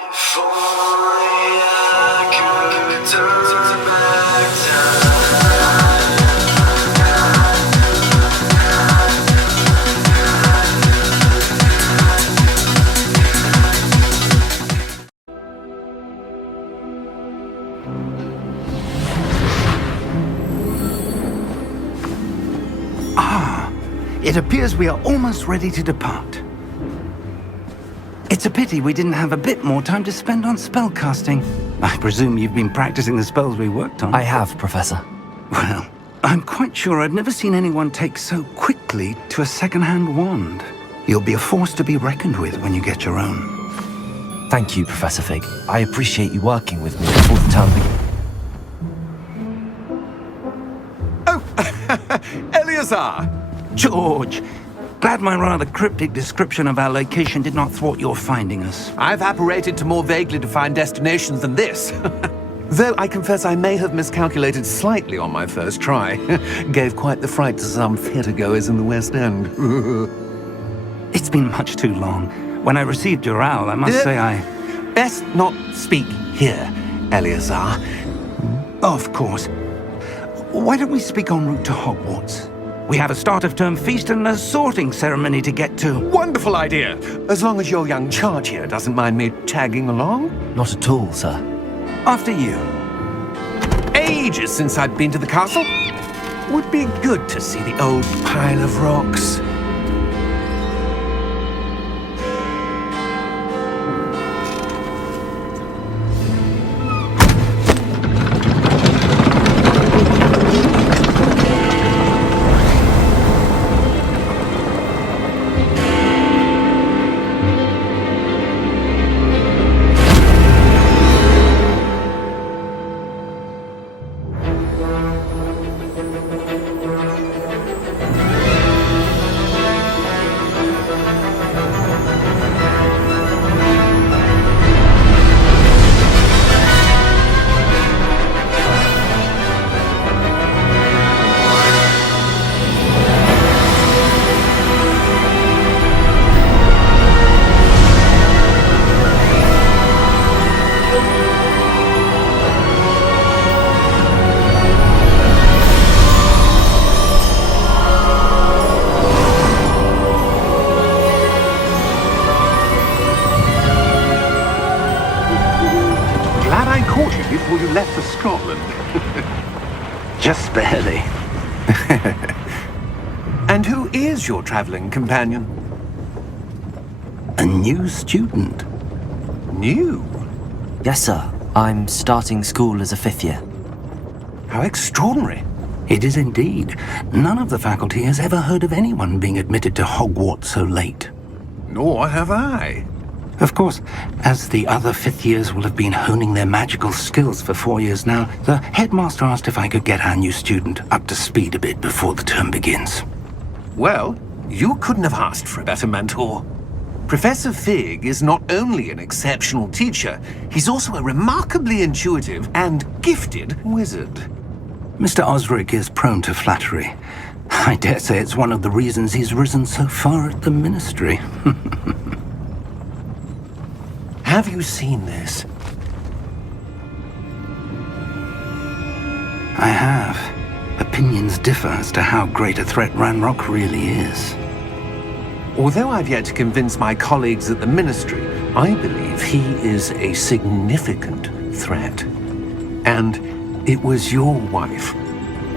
If only I could turn back time. It appears we are almost ready to depart. It's a pity we didn't have a bit more time to spend on spellcasting. I presume you've been practicing the spells we worked on. I have, Professor. Well, I'm quite sure I've never seen anyone take so quickly to a second-hand wand. You'll be a force to be reckoned with when you get your own. Thank you, Professor Fig. I appreciate you working with me before the term begins. Oh, Eleazar! George! Glad my rather cryptic description of our location did not thwart your finding us. I've apparated to more vaguely defined destinations than this. Though I confess I may have miscalculated slightly on my first try. Gave quite the fright to some theatre-goers in the West End. It's been much too long. When I received your owl, I must say I... Best not speak here, Eleazar. Of course. Why don't we speak en route to Hogwarts? We have a start-of-term feast and a sorting ceremony to get to. Wonderful idea! As long as your young charge here doesn't mind me tagging along. Not at all, sir. After you. Ages since I'd been to the castle. Would be good to see the old pile of rocks. Before you left for Scotland. Just barely. And who is your traveling companion? A new student. New? Yes, sir. I'm starting school as a 5th year. How extraordinary. It is indeed. None of the faculty has ever heard of anyone being admitted to Hogwarts so late. Nor have I. Of course, as the other 5th years will have been honing their magical skills for 4 years now, the headmaster asked if I could get our new student up to speed a bit before the term begins. Well, you couldn't have asked for a better mentor. Professor Fig is not only an exceptional teacher, he's also a remarkably intuitive and gifted wizard. Mr. Osric is prone to flattery. I dare say it's one of the reasons he's risen so far at the Ministry. Have you seen this? I have. Opinions differ as to how great a threat Ranrock really is. Although I've yet to convince my colleagues at the Ministry, I believe he is a significant threat. And it was your wife,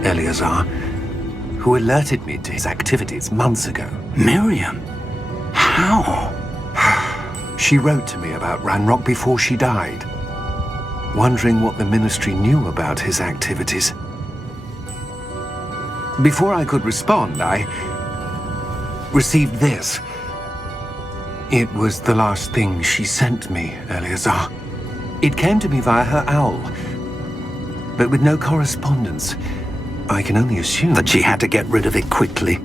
Eleazar, who alerted me to his activities months ago. Miriam? How? She wrote to me about Ranrock before she died, wondering what the Ministry knew about his activities. Before I could respond, I received this. It was the last thing she sent me, Eleazar. It came to me via her owl, but with no correspondence. I can only assume That she had to get rid of it quickly,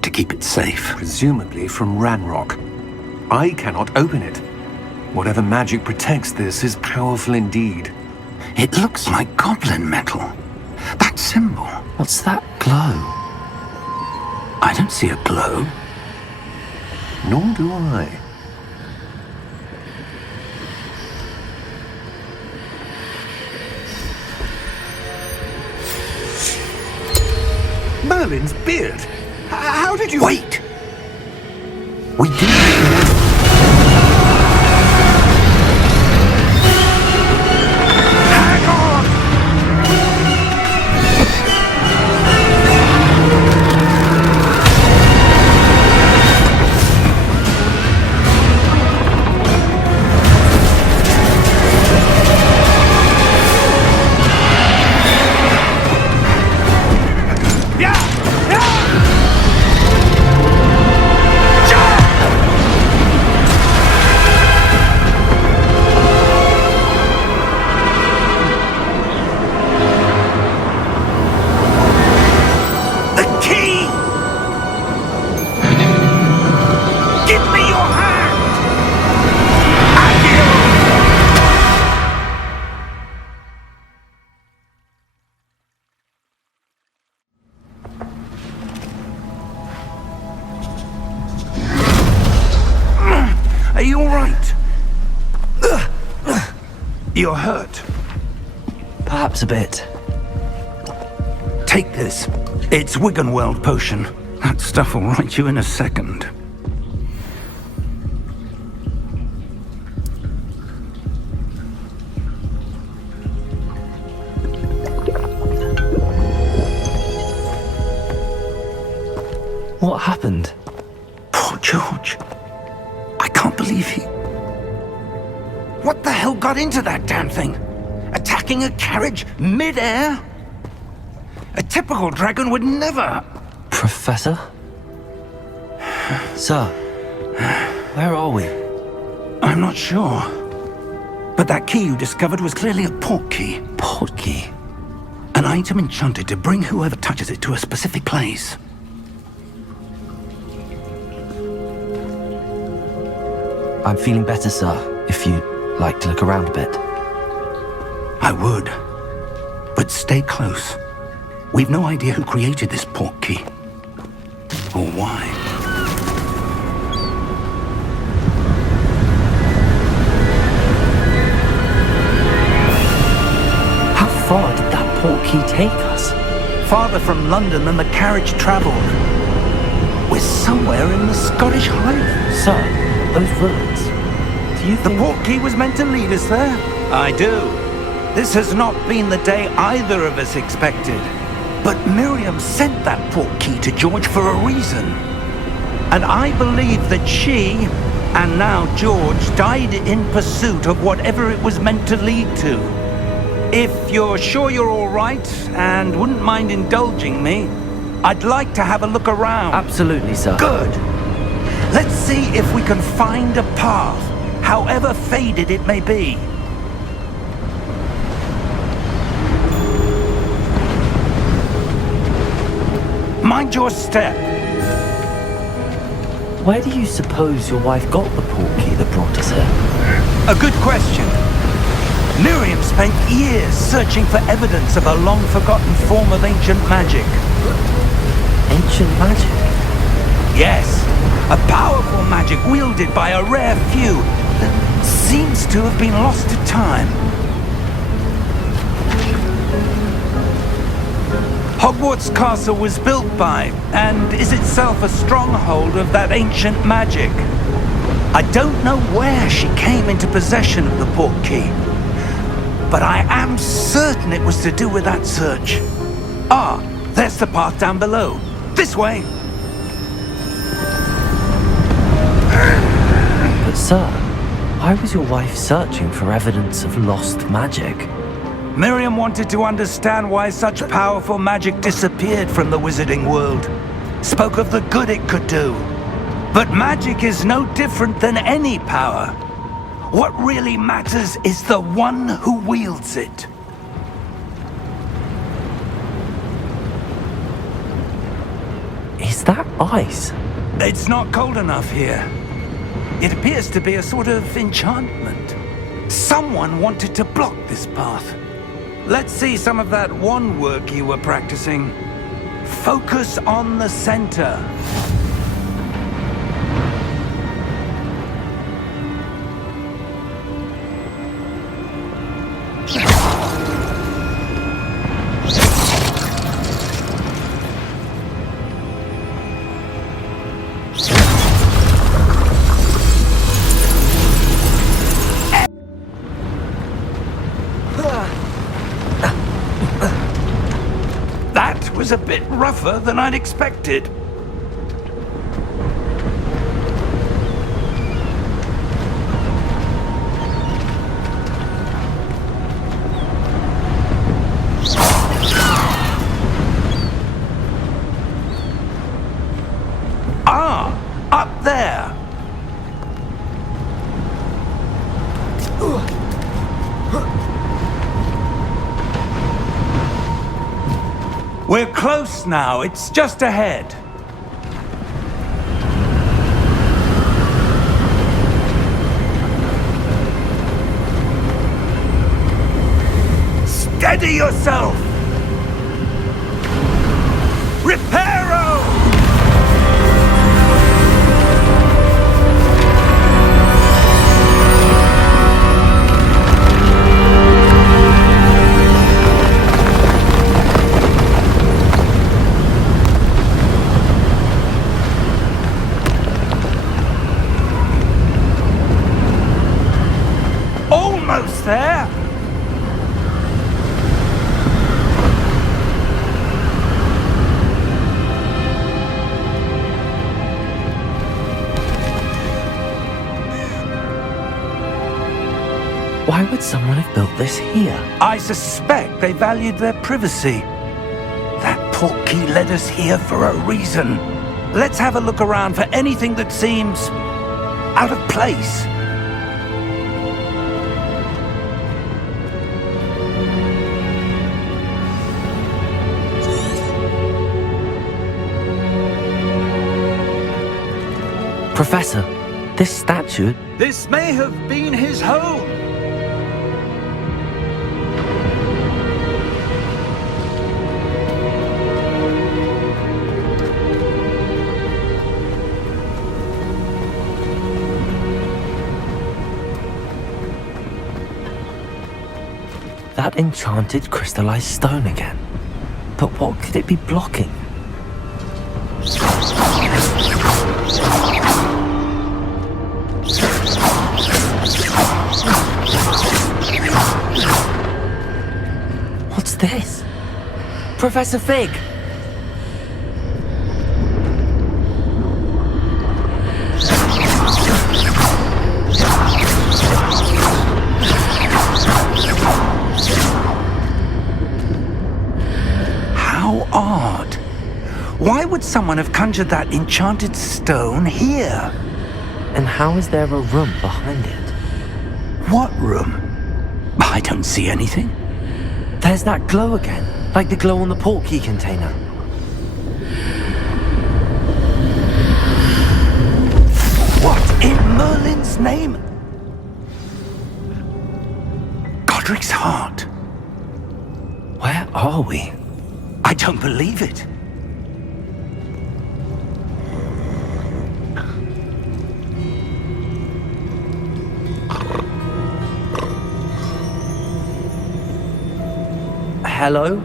to keep it safe. presumably from Ranrock. I cannot open it. Whatever magic protects this is powerful indeed. It looks like goblin metal. That symbol. What's that glow? I don't see a glow. Nor do I. Merlin's beard. How did you... Wait! We do. Hang on! Are you all right? You're hurt. Perhaps a bit. Take this. It's Wiggenweld potion. That stuff will right you in a second. What happened? Poor George. I can't believe he... What the hell got into that damn thing? Attacking a carriage mid-air? A typical dragon would never... Professor? Sir, where are we? I'm not sure. But that key you discovered was clearly a port key. Port key? An item enchanted to bring whoever touches it to a specific place. I'm feeling better, sir, if you'd like to look around a bit. I would. But stay close. We've no idea who created this port key. Or why. How far did that port key take us? Farther from London than the carriage travelled. We're somewhere in the Scottish Highlands. Sir, those ruins. Do you The think... port key was meant to lead us there? I do. This has not been the day either of us expected. But Miriam sent that port key to George for a reason. And I believe that she, and now George, died in pursuit of whatever it was meant to lead to. If you're sure you're all right, and wouldn't mind indulging me, I'd like to have a look around. Absolutely, sir. Good. Let's see if we can find a path, however faded it may be. Mind your step. Where do you suppose your wife got the port key that brought us here? A good question. Miriam spent years searching for evidence of a long-forgotten form of ancient magic. Ancient magic? Yes, a powerful magic wielded by a rare few that seems to have been lost to time. Hogwarts Castle was built by, and is itself a stronghold of that ancient magic. I don't know where she came into possession of the port key, but I am certain it was to do with that search. Ah, there's the path down below. This way. But sir, why was your wife searching for evidence of lost magic? Miriam wanted to understand why such powerful magic disappeared from the wizarding world. Spoke of the good it could do. But magic is no different than any power. What really matters is the one who wields it. Is that ice? It's not cold enough here. It appears to be a sort of enchantment. Someone wanted to block this path. Let's see some of that wand work you were practicing. Focus on the center. was a bit rougher than I'd expected. Ah, up there. We're close now. It's just ahead. Steady yourself! Reparo! Almost there! Why would someone have built this here? I suspect they valued their privacy. That portkey led us here for a reason. Let's have a look around for anything that seems out of place. Professor, this statue... This may have been his home. That enchanted crystallized stone again. But what could it be blocking? What's this? Professor Fig! How odd. Why would someone have conjured that enchanted stone here? And how is there a room behind it? What room? I don't see anything. There's that glow again, like the glow on the portkey container. What in Merlin's name? Godric's heart. Where are we? I don't believe it. Hello?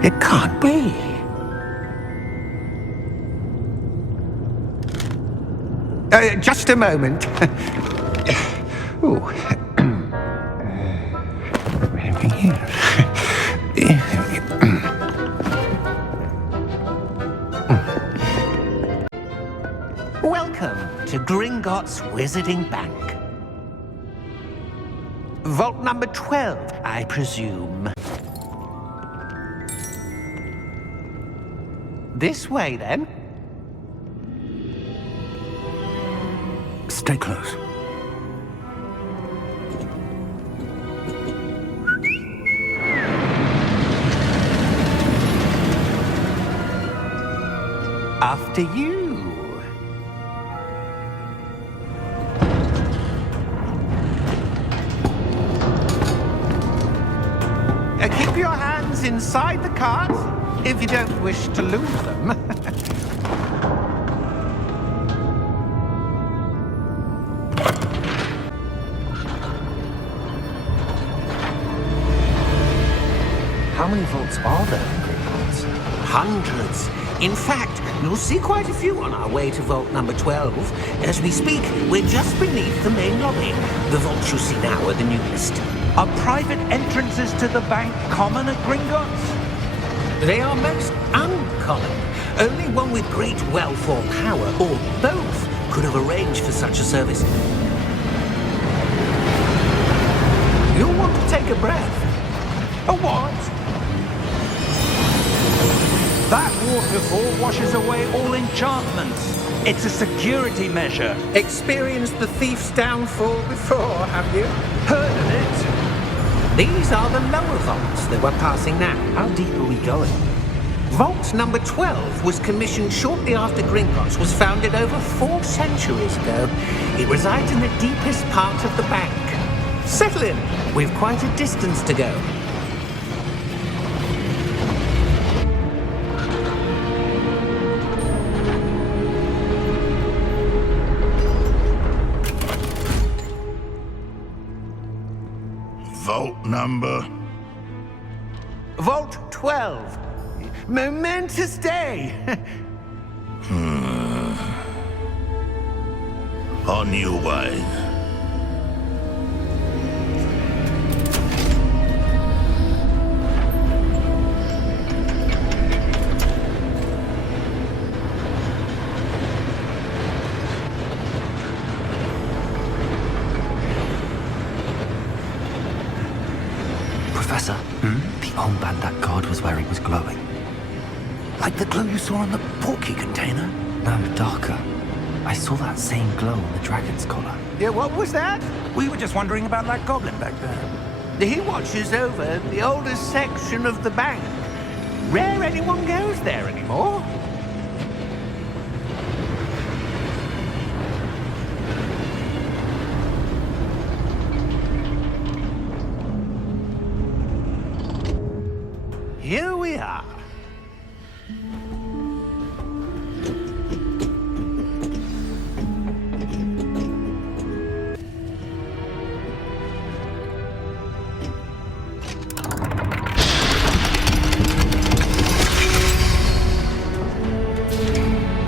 It can't be. Just a moment. Ooh. Welcome to Gringotts Wizarding Bank. Vault number 12, I presume. This way, then. Stay close. After you. Keep your hands inside the cart if you don't wish to lose them. How many vaults are there in Gringotts? Hundreds. In fact, you'll see quite a few on our way to vault number 12. As we speak, we're just beneath the main lobby. The vaults you see now are the newest. Are private entrances to the bank common at Gringotts? They are most uncommon. Only one with great wealth or power, or both, could have arranged for such a service. You'll want to take a breath. A what? That waterfall washes away all enchantments. It's a security measure. Experienced the thief's downfall before, have you? Heard of it? These are the lower vaults that we're passing now. How deep are we going? Vault number 12 was commissioned shortly after Gringotts was founded over 4 centuries ago. It resides in the deepest part of the bank. Settle in. We've quite a distance to go. Vault number? Vault 12. Momentous day. On your way. Professor, the armband that guard was wearing was glowing. Like the glow you saw on the porky container? No, darker. I saw that same glow on the dragon's collar. Yeah, what was that? We were just wondering about that goblin back there. He watches over the oldest section of the bank. Rare anyone goes there anymore. Here we are.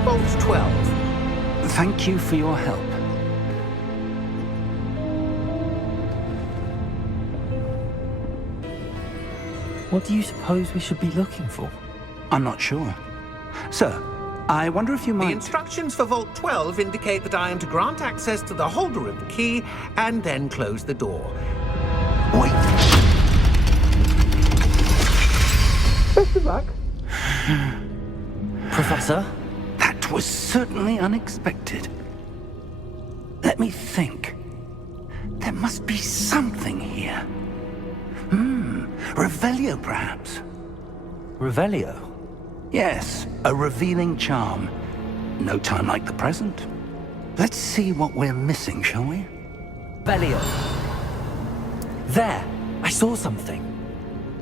Vault 12. Thank you for your help. What do you suppose we should be looking for? I'm not sure. Sir, I wonder if you The might... instructions for Vault 12 indicate that I am to grant access to the holder of the key and then close the door. Wait. Best of luck. Professor? That was certainly unexpected. Let me think. There must be something here. Revelio, perhaps? Revelio? Yes, a revealing charm. No time like the present. Let's see what we're missing, shall we? Revelio. There! I saw something.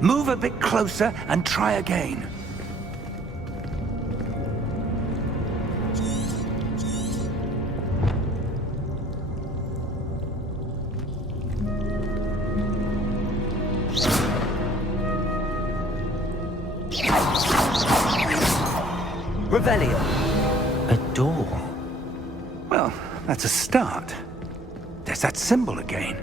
Move a bit closer and try again. Revelio. A door. Well, that's a start. There's that symbol again.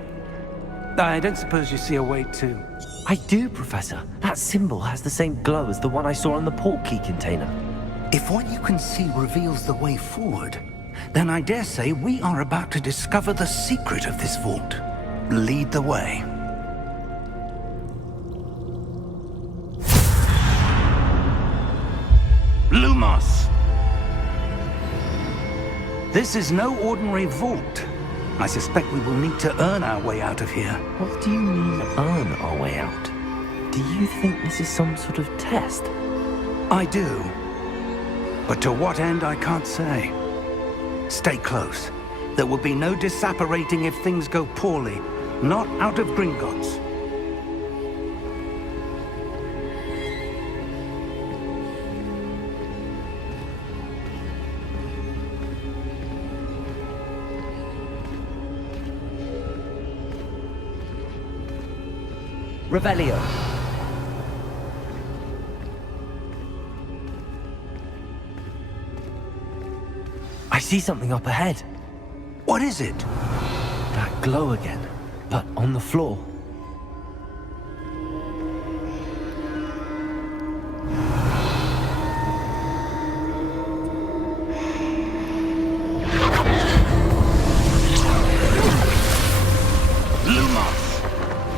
I don't suppose you see a way to... I do, Professor. That symbol has the same glow as the one I saw on the port key container. If what you can see reveals the way forward, then I dare say we are about to discover the secret of this vault. Lead the way. Lumos! This is no ordinary vault. I suspect we will need to earn our way out of here. What do you mean, earn our way out? Do you think this is some sort of test? I do. But to what end, I can't say. Stay close. There will be no disapparating if things go poorly. Not out of Gringotts. Revelio. see something up ahead. What is it? That glow again, but on the floor.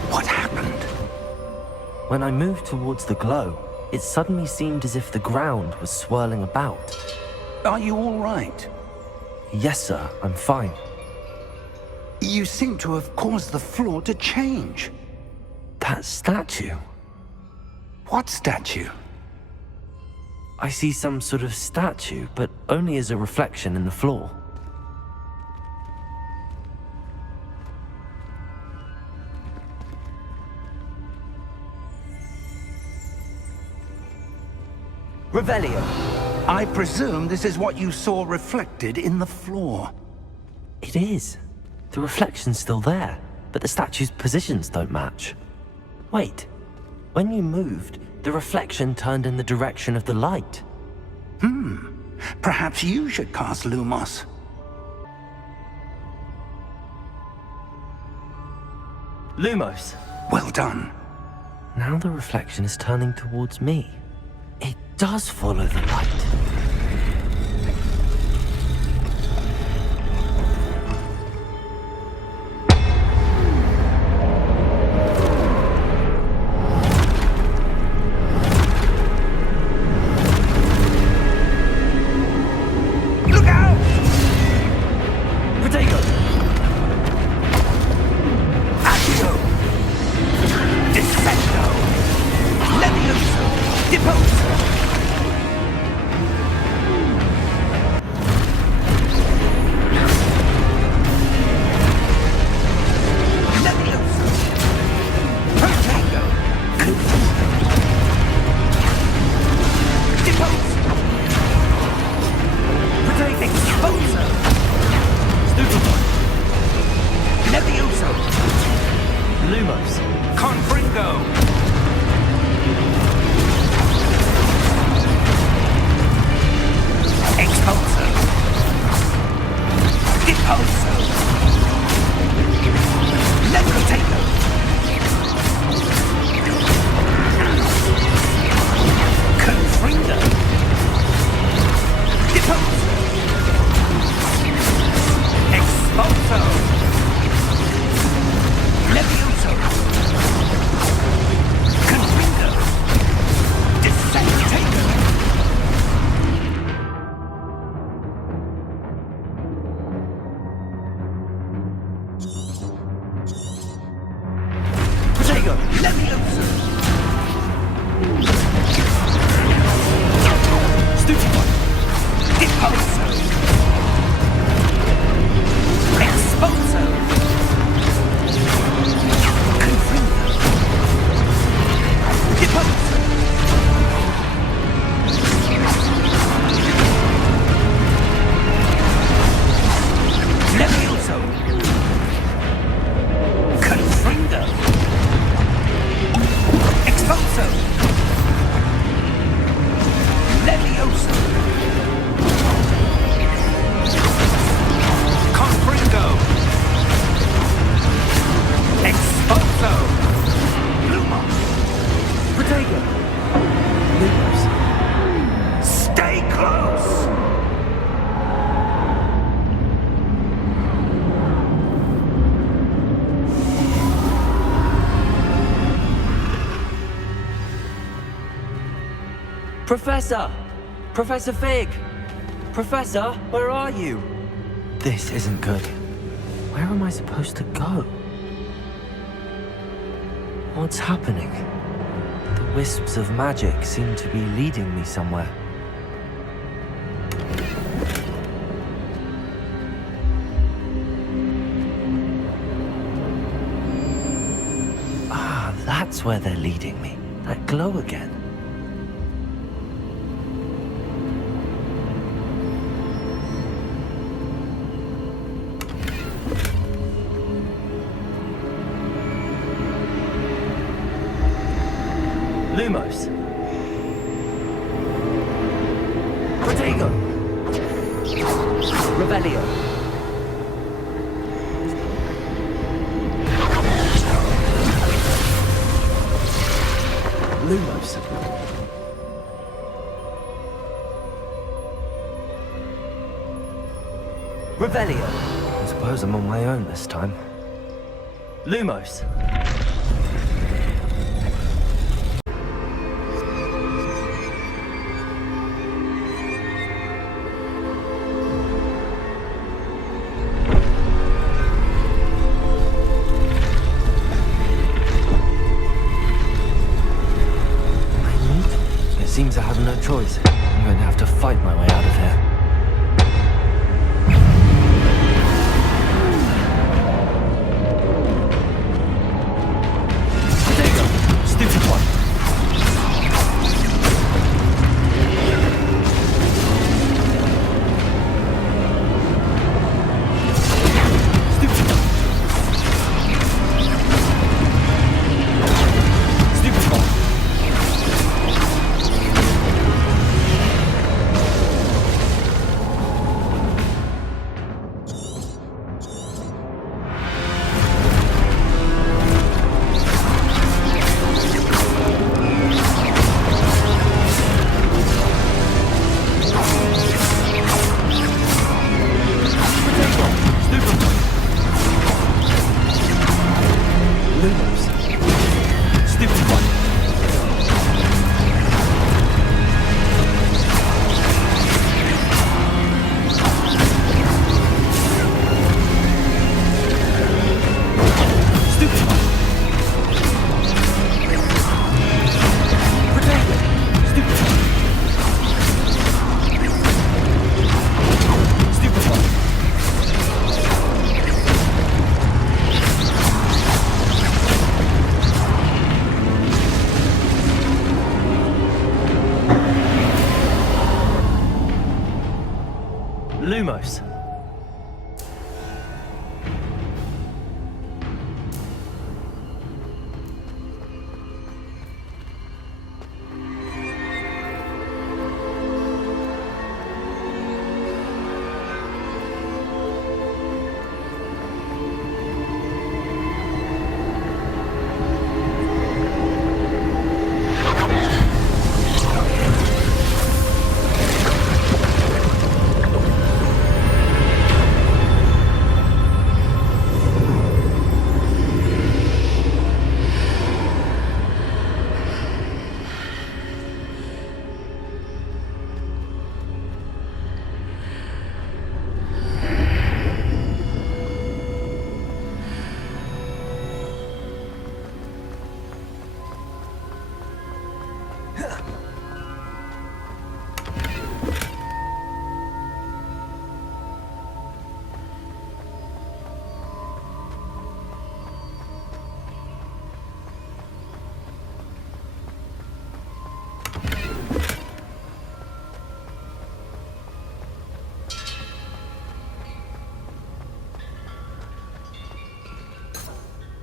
What happened? When I moved towards the glow, it suddenly seemed as if the ground was swirling about. Are you all right? Yes, sir, I'm fine. You seem to have caused the floor to change. That statue. What statue? I see some sort of statue, but only as a reflection in the floor. Revelio, I presume this is what you saw reflected in the floor. It is. The reflection's still there, but the statue's positions don't match. Wait, when you moved, the reflection turned in the direction of the light. Perhaps you should cast Lumos. Lumos. Well done. Now the reflection is turning towards me. It does follow the light. Look out! Potato! Accio! Descendo! Levioso! Deposo! Levioso! Protego! Deposo! Protego! Exposo! Stupefy! Levioso! Lumos! Confringo! Expulso! Deposo! Necrotago! Confringo! Deposo! Expulso! Levioso! Confringo! Descentago! Potato! Levioso! Stupefy! Deposo! Expulso! Confringo! Deposo! Levioso! Confringo! Expulso! Levioso! Confringo! Expulso! Lumos! Potato! Lumos! Stay close! Professor! Professor Fig! Professor, where are you? This isn't good. Where am I supposed to go? What's happening? The wisps of magic seem to be leading me somewhere. Ah, that's where they're leading me. That glow again. Lumos. Protego. Revelio. Lumos. Revelio. I suppose I'm on my own this time. Lumos. It seems I have no choice. I'm going to have to fight my way out of here. Stupid one. Stupid one. Stupid one. Lumos. Stupid one. Stupid one. Potato. Stupid one. Stupid one. Lumos.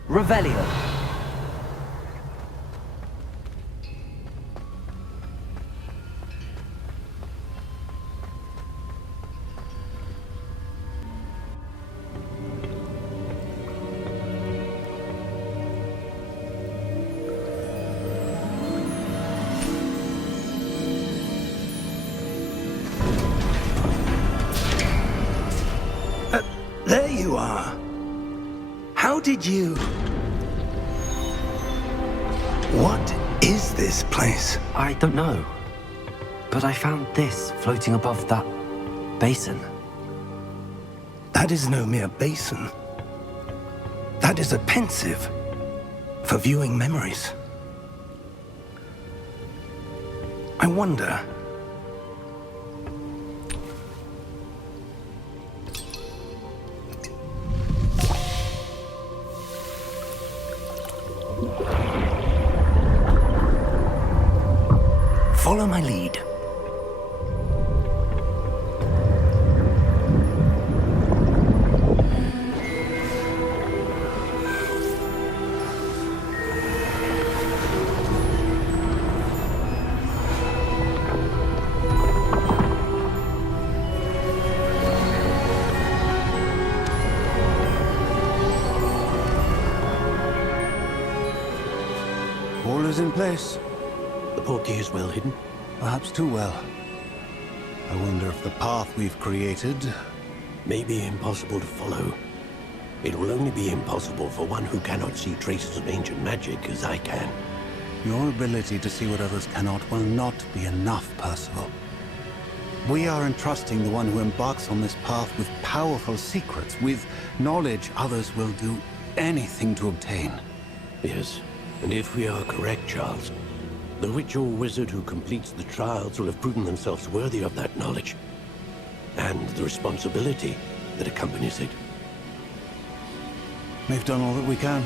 Revelio. There you are. How did you... What is this place? I don't know. But I found this floating above that basin. That is no mere basin. That is a pensive for viewing memories. I wonder... Follow my lead. in place. The portkey is well hidden. Perhaps too well. I wonder if the path we've created... May be impossible to follow. It will only be impossible for one who cannot see traces of ancient magic as I can. Your ability to see what others cannot will not be enough, Percival. We are entrusting the one who embarks on this path with powerful secrets, with knowledge others will do anything to obtain. Yes, and if we are correct, Charles, the witch or wizard who completes the trials will have proven themselves worthy of that knowledge, and the responsibility that accompanies it. We've done all that we can.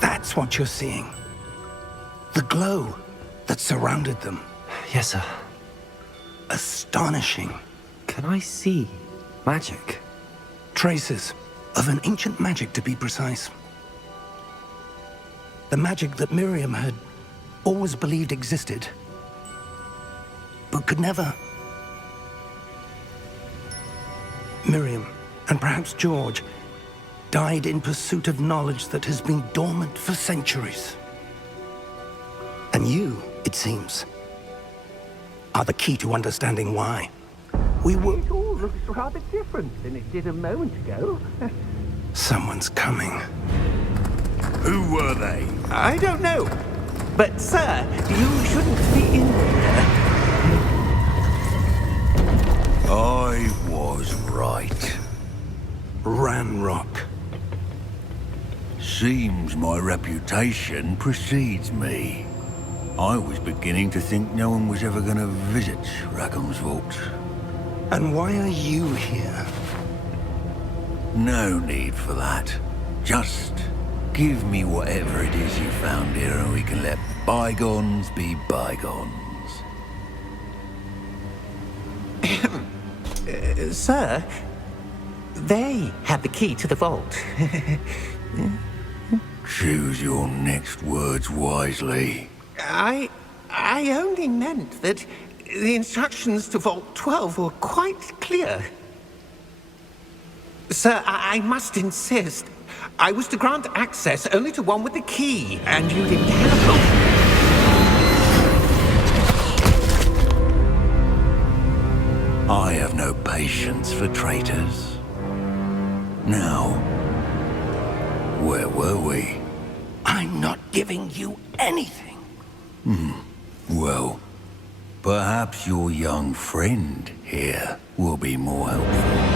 That's what you're seeing. The glow that surrounded them. Yes, sir. Astonishing. Can I see magic? Traces of an ancient magic, to be precise. The magic that Miriam had always believed existed, but could never. Miriam, and perhaps George, died in pursuit of knowledge that has been dormant for centuries. And you, it seems, are the key to understanding why. We were... It all looks rather different than it did a moment ago. Someone's coming. Who were they? I don't know. But, sir, you shouldn't be in here. I was right. Ranrock. Seems my reputation precedes me. I was beginning to think no one was ever going to visit Rackham's vault. And why are you here? No need for that. Just give me whatever it is you found here and we can let bygones be bygones. Sir, they have the key to the vault. Choose your next words wisely. I only meant that the instructions to Vault 12 were quite clear. Sir, I must insist. I was to grant access only to one with the key, and you didn't have... I have no patience for traitors. Now, where were we? I'm not giving you anything. Well, perhaps your young friend here will be more helpful.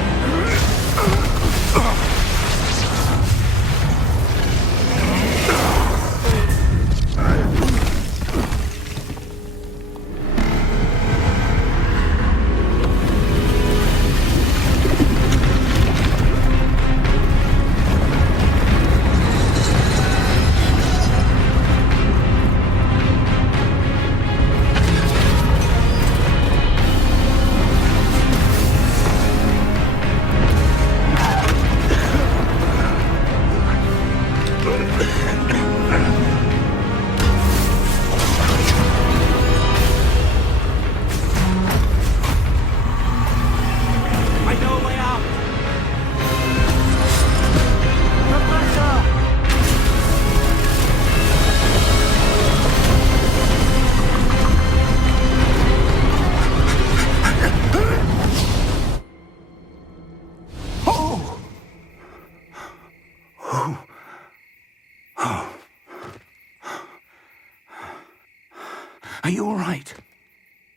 Are you all right?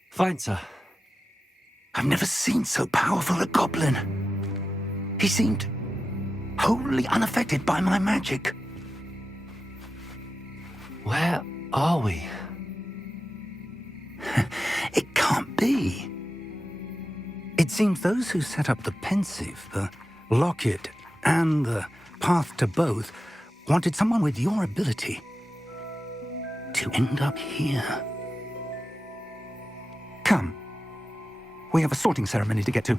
Fine, sir. I've never seen so powerful a goblin. He seemed wholly unaffected by my magic. Where are we? It can't be. It seems those who set up the pensive, the locket, and the path to both wanted someone with your ability to end up here. Come. We have a sorting ceremony to get to.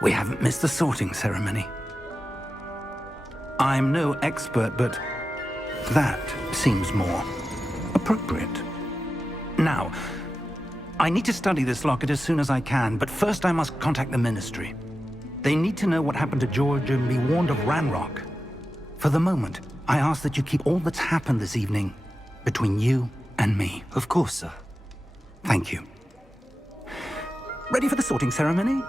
We haven't missed the sorting ceremony. I'm no expert, but that seems more appropriate. Now, I need to study this locket as soon as I can, but first I must contact the Ministry. They need to know what happened to George and be warned of Ranrock. For the moment, I ask that you keep all that's happened this evening between you and me. Of course, sir. Thank you. Ready for the sorting ceremony?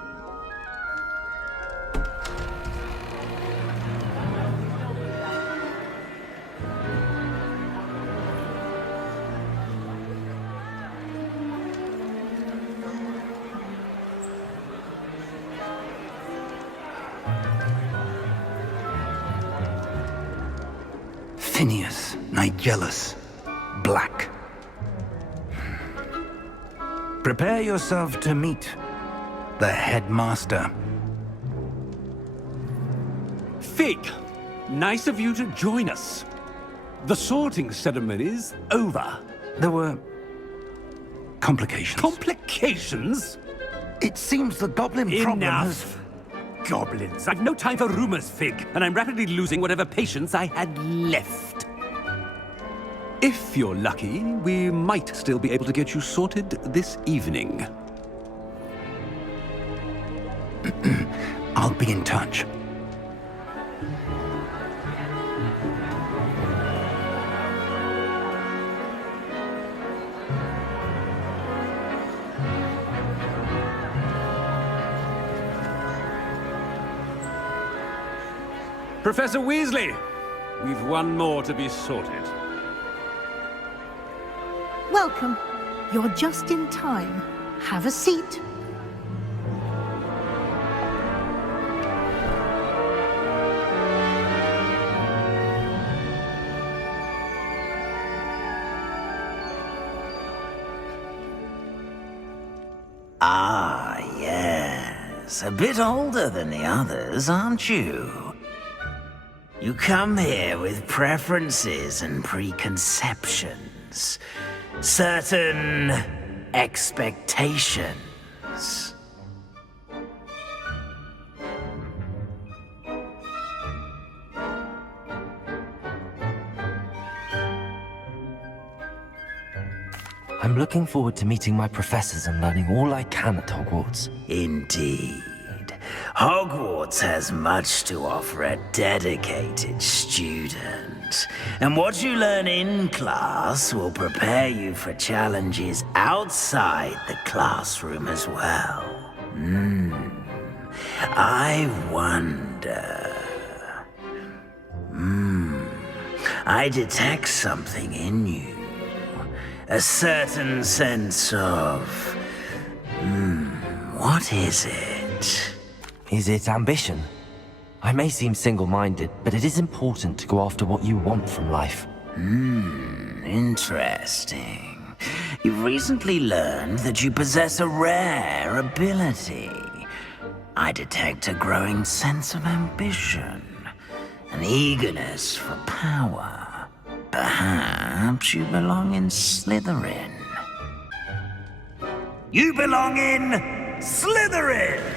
Phineas, Nigellus, Black. Prepare yourself to meet the headmaster. Fig, nice of you to join us. The sorting ceremony's over. There were complications. Complications? It seems the goblin problem has... Enough! Goblins. I've no time for rumors, Fig, and I'm rapidly losing whatever patience I had left. If you're lucky, we might still be able to get you sorted this evening. I'll be in touch. Professor Weasley, we've one more to be sorted. Welcome. You're just in time. Have a seat. Ah, yes. A bit older than the others, aren't you? You come here with preferences and preconceptions. Certain expectations. I'm looking forward to meeting my professors and learning all I can at Hogwarts. Indeed. Hogwarts has much to offer a dedicated student. And what you learn in class will prepare you for challenges outside the classroom as well. I wonder... I detect something in you. A certain sense of... what is it? Is it ambition? I may seem single-minded, but it is important to go after what you want from life. Interesting. You've recently learned that you possess a rare ability. I detect a growing sense of ambition, an eagerness for power. Perhaps you belong in Slytherin. You belong in Slytherin!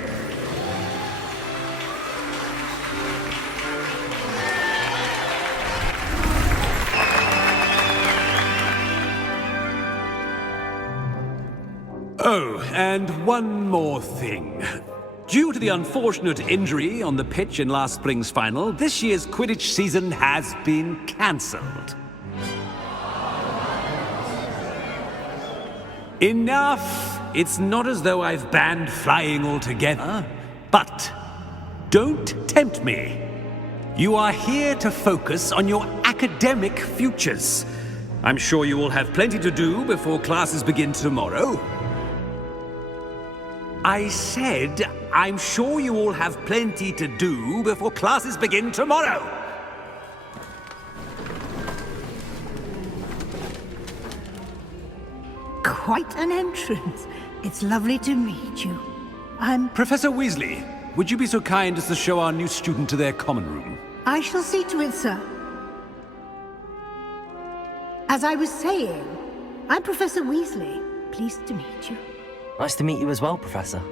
Oh, and one more thing. Due to the unfortunate injury on the pitch in last spring's final, this year's Quidditch season has been cancelled. Enough! It's not as though I've banned flying altogether, but don't tempt me. You are here to focus on your academic futures. I'm sure you will have plenty to do before classes begin tomorrow. I said, I'm sure you all have plenty to do before classes begin tomorrow. Quite an entrance. It's lovely to meet you. Professor Weasley, would you be so kind as to show our new student to their common room? I shall see to it, sir. As I was saying, I'm Professor Weasley. Pleased to meet you. Nice to meet you as well, Professor.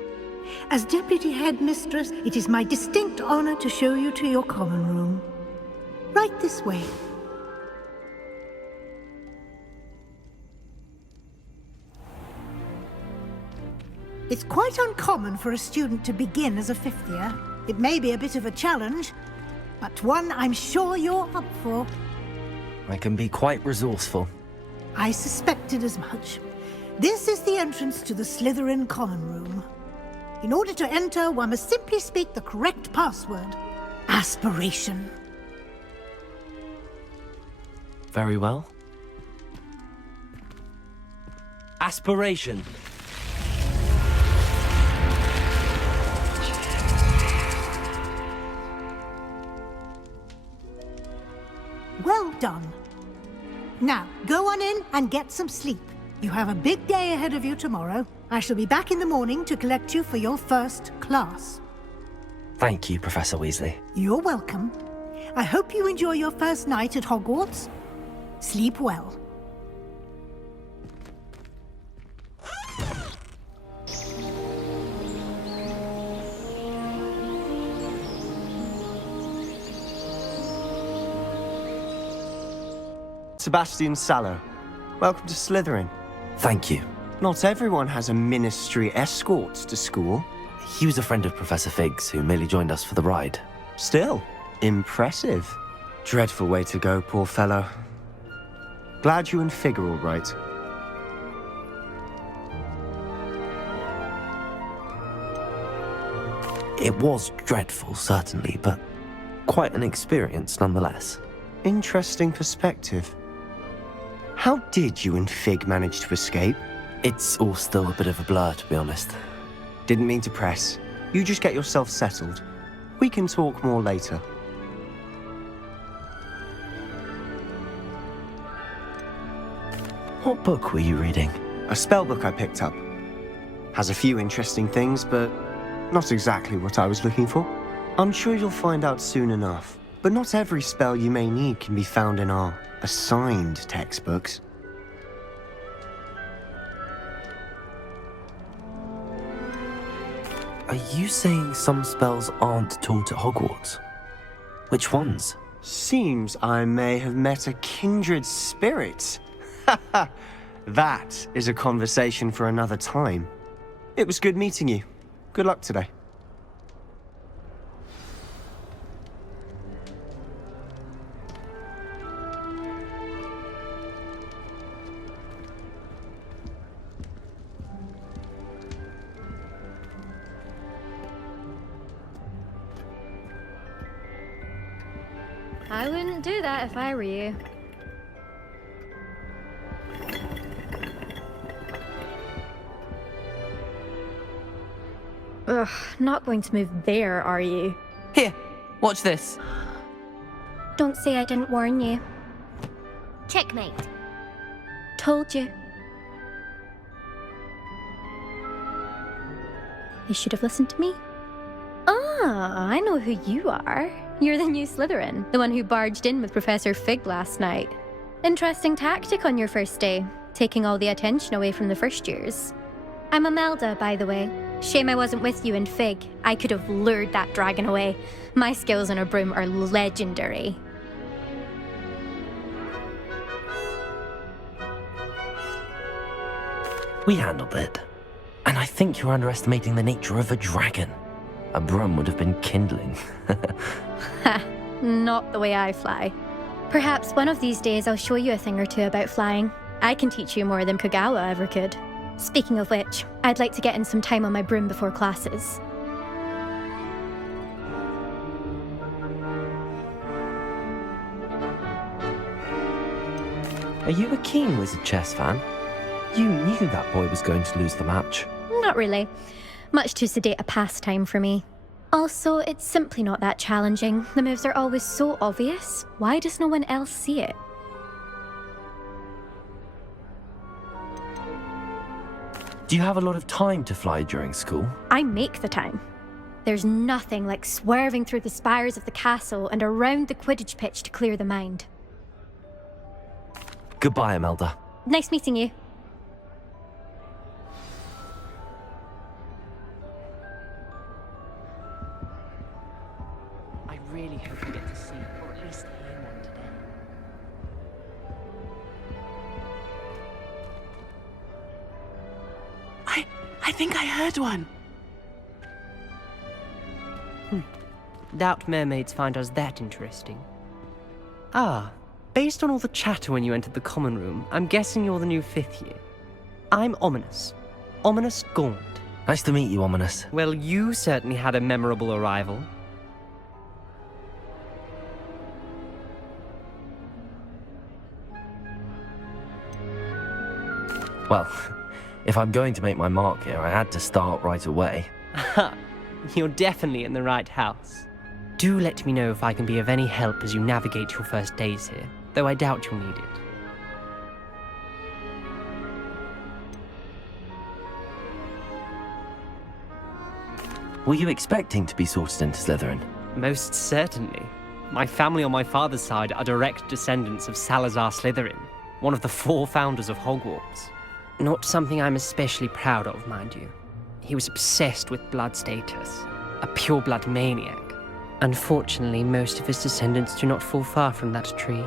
As Deputy Headmistress, it is my distinct honor to show you to your common room. Right this way. It's quite uncommon for a student to begin as a fifth year. It may be a bit of a challenge, but one I'm sure you're up for. I can be quite resourceful. I suspected as much. This is the entrance to the Slytherin common room. In order to enter, one must simply speak the correct password. Aspiration. Very well. Aspiration. Well done. Now, go on in and get some sleep. You have a big day ahead of you tomorrow. I shall be back in the morning to collect you for your first class. Thank you, Professor Weasley. You're welcome. I hope you enjoy your first night at Hogwarts. Sleep well. Sebastian Sallow. Welcome to Slytherin. Thank you. Not everyone has a ministry escort to school. He was a friend of Professor Fig's who merely joined us for the ride. Still, impressive. Dreadful way to go, poor fellow. Glad you and Fig are all right. It was dreadful, certainly, but quite an experience nonetheless. Interesting perspective. How did you and Fig manage to escape? It's all still a bit of a blur, to be honest. Didn't mean to press. You just get yourself settled. We can talk more later. What book were you reading? A spell book I picked up. Has a few interesting things, but not exactly what I was looking for. I'm sure you'll find out soon enough. But not every spell you may need can be found in our assigned textbooks. Are you saying some spells aren't taught at Hogwarts? Which ones? Seems I may have met a kindred spirit. That is a conversation for another time. It was good meeting you. Good luck today. I wouldn't do that if I were you. Ugh, not going to move there, are you? Here, watch this. Don't say I didn't warn you. Checkmate. Told you. You should have listened to me. Ah, I know who you are. You're the new Slytherin, the one who barged in with Professor Fig last night. Interesting tactic on your first day, taking all the attention away from the first years. I'm Imelda, by the way. Shame I wasn't with you in Fig. I could have lured that dragon away. My skills on a broom are legendary. We handled it. And I think you're underestimating the nature of a dragon. A broom would have been kindling. Ha, not the way I fly. Perhaps one of these days I'll show you a thing or two about flying. I can teach you more than Kogawa ever could. Speaking of which, I'd like to get in some time on my broom before classes. Are you a keen Wizard chess fan? You knew that boy was going to lose the match. Not really. Much too sedate a pastime for me. Also, it's simply not that challenging. The moves are always so obvious. Why does no one else see it? Do you have a lot of time to fly during school? I make the time. There's nothing like swerving through the spires of the castle and around the Quidditch pitch to clear the mind. Goodbye, Imelda. Nice meeting you. really hope you get to see, or at least hear one today. I think I heard one. Doubt mermaids find us that interesting. Ah, based on all the chatter when you entered the common room, I'm guessing you're the new 5th year. I'm Ominous. Ominous Gaunt. Nice to meet you, Ominous. Well, you certainly had a memorable arrival. Well, if I'm going to make my mark here, I had to start right away. You're definitely in the right house. Do let me know if I can be of any help as you navigate your first days here, though I doubt you'll need it. Were you expecting to be sorted into Slytherin? Most certainly. My family on my father's side are direct descendants of Salazar Slytherin, one of the 4 founders of Hogwarts. Not something I'm especially proud of, mind you. He was obsessed with blood status, a pure-blood maniac. Unfortunately, most of his descendants do not fall far from that tree.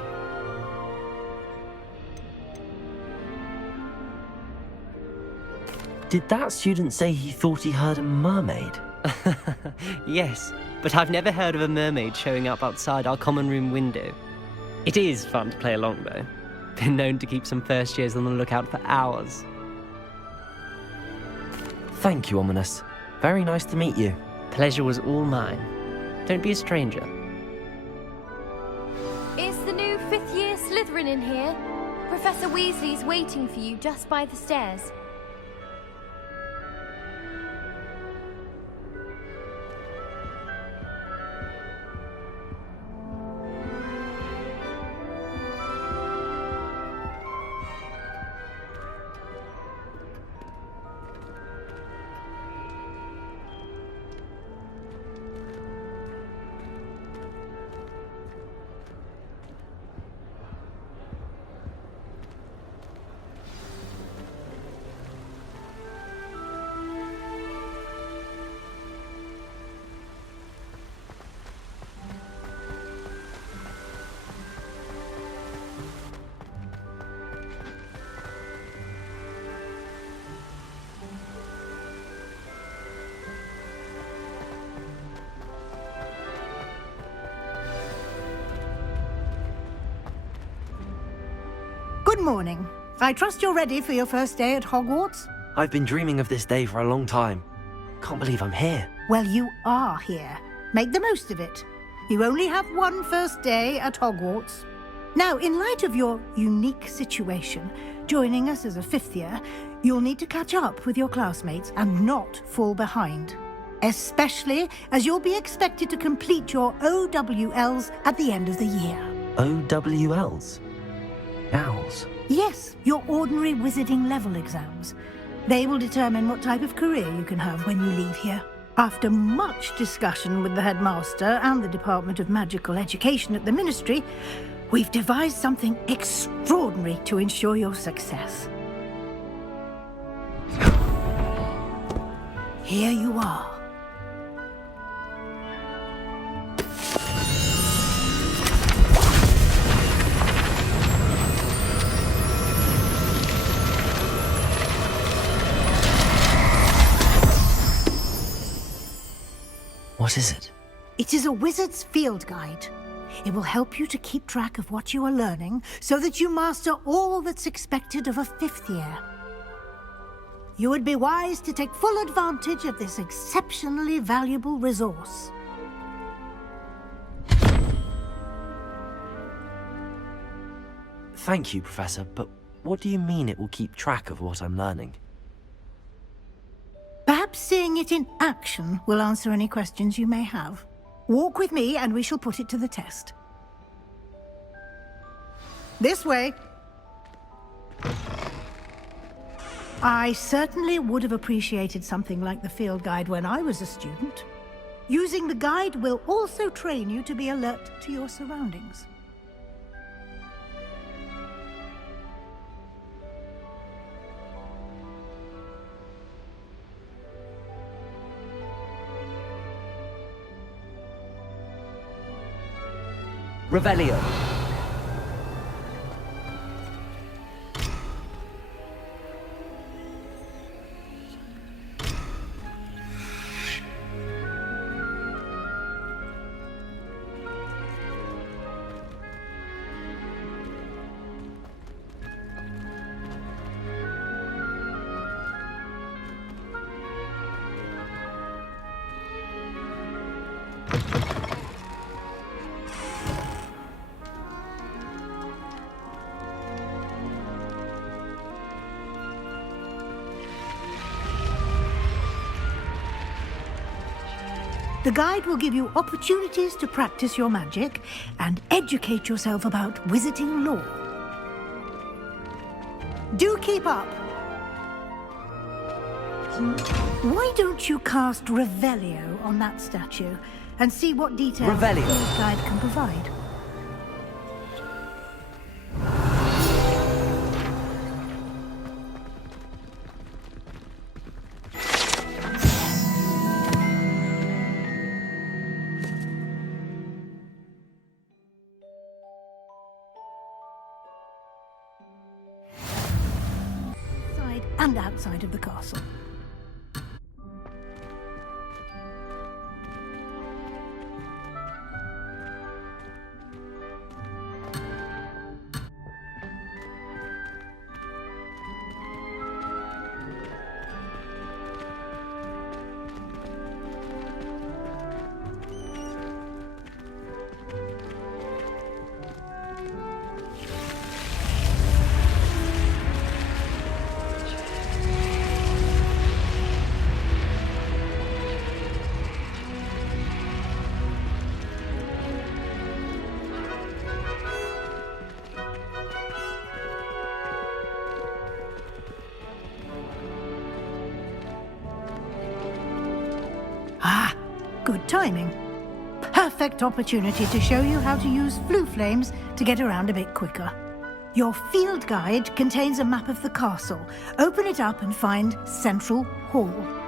Did that student say he thought he heard a mermaid? Yes, but I've never heard of a mermaid showing up outside our common room window. It is fun to play along, though. Been known to keep some first years on the lookout for hours. Thank you, Ominous. Very nice to meet you. Pleasure was all mine. Don't be a stranger. Is the new 5th year Slytherin in here? Professor Weasley's waiting for you just by the stairs. Good morning. I trust you're ready for your first day at Hogwarts? I've been dreaming of this day for a long time. Can't believe I'm here. Well, you are here. Make the most of it. You only have one first day at Hogwarts. Now, in light of your unique situation, joining us as a 5th year, you'll need to catch up with your classmates and not fall behind. Especially as you'll be expected to complete your OWLs at the end of the year. OWLs? Owls? Yes, your ordinary wizarding level exams. They will determine what type of career you can have when you leave here. After much discussion with the headmaster and the Department of Magical Education at the Ministry, we've devised something extraordinary to ensure your success. Here you are. What is it? It is a wizard's field guide. It will help you to keep track of what you are learning so that you master all that's expected of a 5th year. You would be wise to take full advantage of this exceptionally valuable resource. Thank you, Professor, but what do you mean it will keep track of what I'm learning? Perhaps seeing it in action will answer any questions you may have. Walk with me and we shall put it to the test. This way. I certainly would have appreciated something like the field guide when I was a student. Using the guide will also train you to be alert to your surroundings. Revelio. The guide will give you opportunities to practice your magic and educate yourself about wizarding lore. Do keep up! Why don't you cast Revelio on that statue and see what details the Revelio. field guide can provide? And outside of the castle. Ah, good timing. Perfect opportunity to show you how to use flue flames to get around a bit quicker. Your field guide contains a map of the castle. Open it up and find Central Hall.